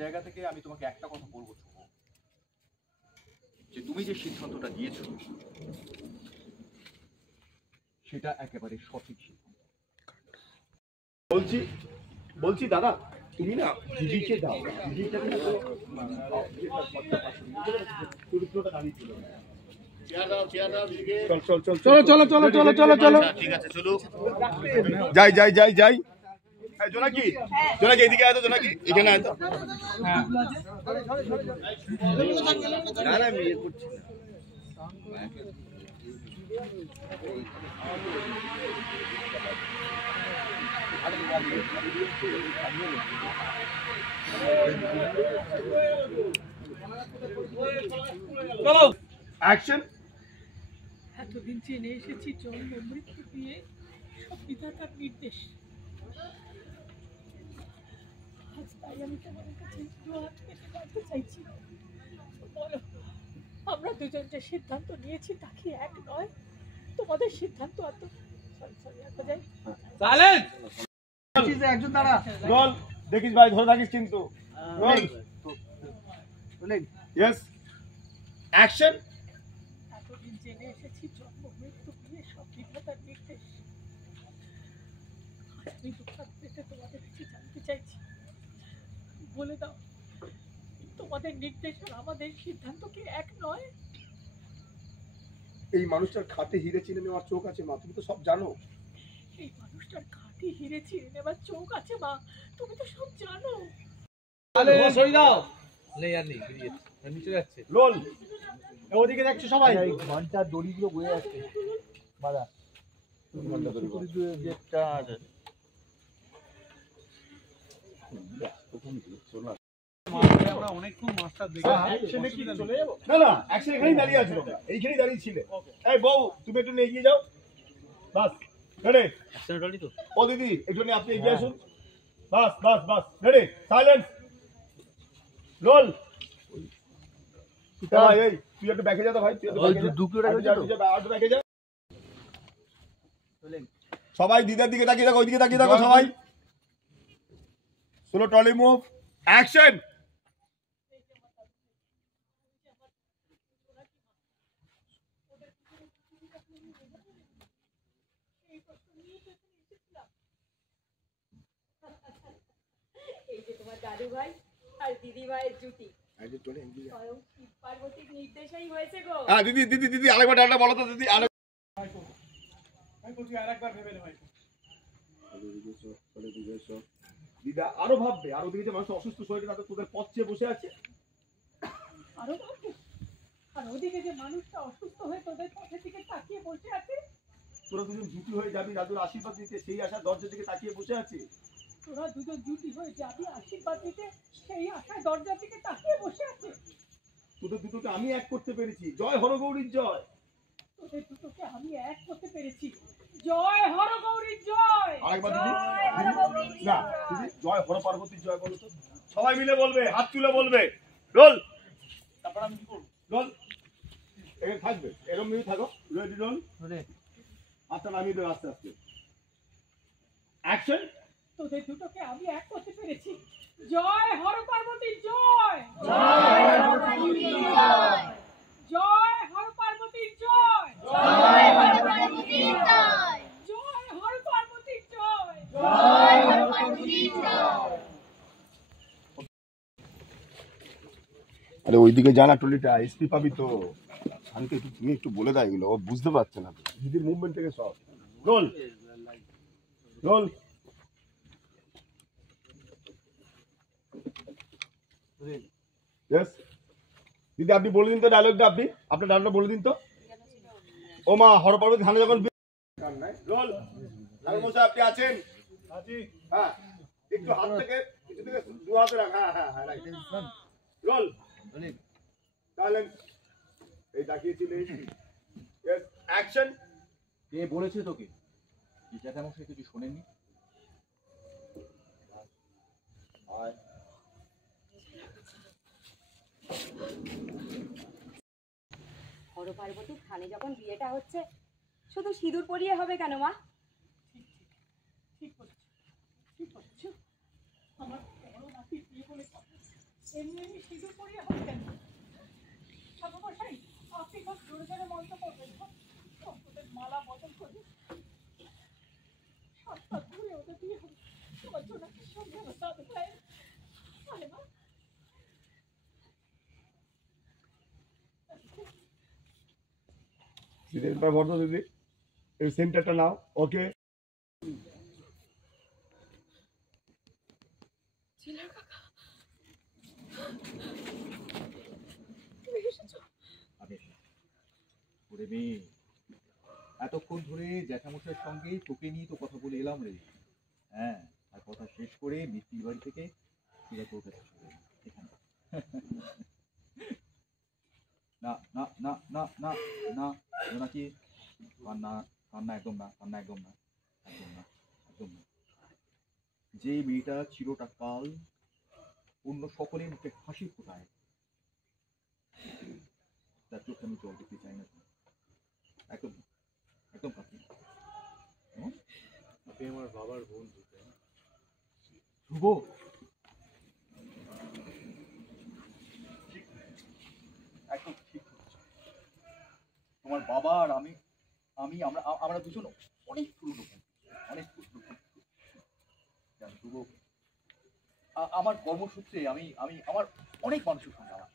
জায়গা থেকে আমি তোমাকে একটা কথা বলবো যে তুমি যে সিদ্ধান্তটা নিয়েছো সেটা একেবারে সঠিক সিদ্ধান্ত। বলছি দাদা, তুমি না দিদিকে দাও, চলো ঠিক আছে, চলো যাই জোনাকি এদিকে আয় তো, জোনাকি এখানে আয় তো। না আমি ইয়ে করছি না। চলো অ্যাকশন। এতদিন জেনে এসেছি জন্ম মৃত্যু দিয়ে সব বিধাতার নির্দেশ। আজ তাই আমি তোমাদের কাছে হাত পেতে জানতে চাইছি, বলো আমরা দুজন যে সিদ্ধান্ত নিয়েছি তা কি এক নয়? তোমাদের সিদ্ধান্ত একজন দাঁড়া রোল দেখিস ভাই, ধরে থাকিস কিন্তু। অ্যাকশন। এতদিন জেনে এসেছি জন্ম মৃত্যু দিয়ে সব বিধাতার নির্দেশ। আমি দুঃখাত পেতে তোমাদের কাছে জানতে চাইছি, বলে দাও তোমাদের নির্দেশ আর আমাদের সিদ্ধান্ত কি এক নয়? এই মানুষটার খাতে হিরে চিনে নেওয়ার চোখ আছে মা, তুমি তো সব জানো। এই মানুষটার খাতে হিরে চিনে নেওয়ার চোখ আছে মা, তুমি তো সব জানো। রোল ওদিকে দেখছো সবাই, ঘন্টা দড়িগুলো বয়ে যাচ্ছে বাধা। এইখানেই দাঁড়িয়ে ছিলে। এই বউ তুমি একটু এগিয়ে যাও, বাস রেডি। ও দিদি একটু আপনি এগিয়ে আসুন, বাস রেডি, সাইলেন্স, রোল। এই তুই একটু ব্যাকে যা তো ভাই, ব্যাকে যা। সবাই দিদার দিকে তাকিয়ে দেখো, ওইদিকে তাকিয়ে দেখো সবাই। Slow trolley move, action. এই যে তোমার দাদু ভাই আর দিদি ভাইয়ের জুটি পার্বতীর নির্দেশেই হয়েছে গো। হ্যাঁ দিদি আরেকবার ডালটা বলো তো দিদি। দিদা আরো ভাববে, আর ওদিকে যে মানুষ অসুস্থ শরীরে তাদের তোদের পথ চেয়ে বসে আছে, আরো ভাববে। আর ওদিকে যে মানুষটা অসুস্থ হয়ে তোদের পথের দিকে তাকিয়ে বসে আছে। তোরা দুজন জুটি হয়ে যাবি দাদুর আশীর্বাদ দিতে, সেই আশার দরজার দিকে তাকিয়ে বসে আছে। তোরা দুজন জুটি হয়ে যাবি আশীর্বাদ দিতে, সেই আশায় দরজার দিকে তাকিয়ে বসে আছে। তোদের দুটোকে আমি এক করতে পেরেছি, জয় হরগৌরীর জয়। তোদের দুটোকে আমি এক করতে পেরেছি, জয় হরগৌরীর জয়। আরেকবার দিদি, না দিদি জয় হর পার্বতীর জয় বলো তো। সবাই মিলে বলবে, হাত তুলে বলবে। রোল, তারপর আমি কি করব? রোল এখানে থাকবে, এরকম মিলে থাকো। রেডি রোল, হাতটা নামিয়ে দেবে আস্তে আস্তে। অ্যাকশন। তোদের দুটোকে আমি এক করতে পেরেছি, জয় হর পার্বতীর জয়। জয় হর পার্বতীর জয়। জয় হর পার্বতীর জয়। জয় হর পার্বতীর জয়। জয় হর পার্বতীর জয়। আরে ওইদিকে জানা টলিটা এসপি পাবি তো। শান্তি একটু তুমি একটু বলে দাও, এগুলো ও বুঝতে পারছে না। দিদির মুভমেন্ট থেকে সব। Roll roll. দিদি আপনি বলে দিন তো ডায়লগটা, আপনার ডায়লগটা বলে দিন তো। ও মা হর পার্বতী ধানে যখন রোল। আপনি আছেন? হ্যাঁ একটু হাত থেকে কিছু থেকে দু হাতে রাখ, হ্যাঁ হ্যাঁ হ্যাঁ রাইট। Role silence. এই তাকিয়েছিলে, ইয়েস অ্যাকশন। কে বলেছে তোকে জ্যাঠামশাই কিছু শোনেননি? আয় হর পার্বতীর খানে যখন বিয়েটা হচ্ছে শুধু সিঁদুর পরিয়ে হবে কেন মা? ঠিক ঠিক ঠিক বলেছ, ঠিক বলেছ। আমার বড় নাতির বিয়ে বলে কথা, এমনি এমনি সিঁদুর পরিয়ে হবে কেন? ঠাকুরমশাই, আপনি খুব জোরে জোরে মন্ত্র করবেন, সম্পদের মালা বদল করে 7 পাক ঘুরে ওটা দিয়ে হবে। তোমার জোনাকির সঙ্গে আমার দাদু ভাইয়ের। আরে মা, সিরিয়ালটা বন্ধ দিদি, এই সেন্টারটা নাও। ওকে চিলার কাকা, তুমি এসেছো? আমি ওরে মেয়ে, এতক্ষণ ধরে জ্যাঠামশাইয়ের সঙ্গে তোকে নিয়ে তো কথা বলে এলাম রে। হ্যাঁ, আর কথা শেষ করে মিস্ত্রির বাড়ি থেকে ফিরে তোর কাছে চলে এলাম এখানে। না না না না না না, নাকি কান্না, কান্না একদম না, কান্না একদম না, একদম না, একদম না। যে মেয়েটা চিরটা কাল অন্য সকলের মুখে হাসি ফোটায়, তার চোখে আমি জল দেখতে চাই না। একদম একদম কাকি। আপনি আমার বাবার বন্ধু, তাই না? ধ্রুব, একদম ঠিক বলেছ। তোমার বাবা আর আমি আমি আমরা আমরা দুজন অনেক পুরনো বন্ধু, অনেক পুরনো বন্ধু। জানো ধ্রুব, আমার কর্মসূত্রে আমি আমি আমার অনেক মানুষের সঙ্গে আমার